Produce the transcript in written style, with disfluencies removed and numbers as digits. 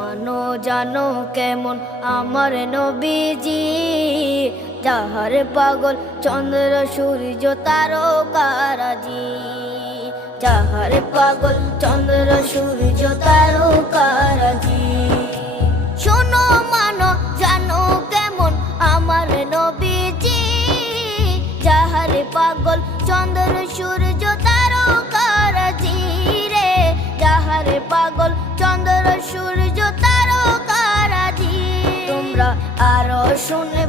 মানো জানো কেমন আমার নবীজি, যাহার পাগল চন্দ্র সূর্য তারকারাজি, যাহার পাগল চন্দ্র সূর্য তারকারাজি। শোনো মানো জানো কেমন আমার নবীজি, যাহার পাগল চন্দ্র সূর্য তারকারাজি রে, যাহার পাগল চন্দ্র সূর্য তারকারাজি। তোমরা আরো শুনে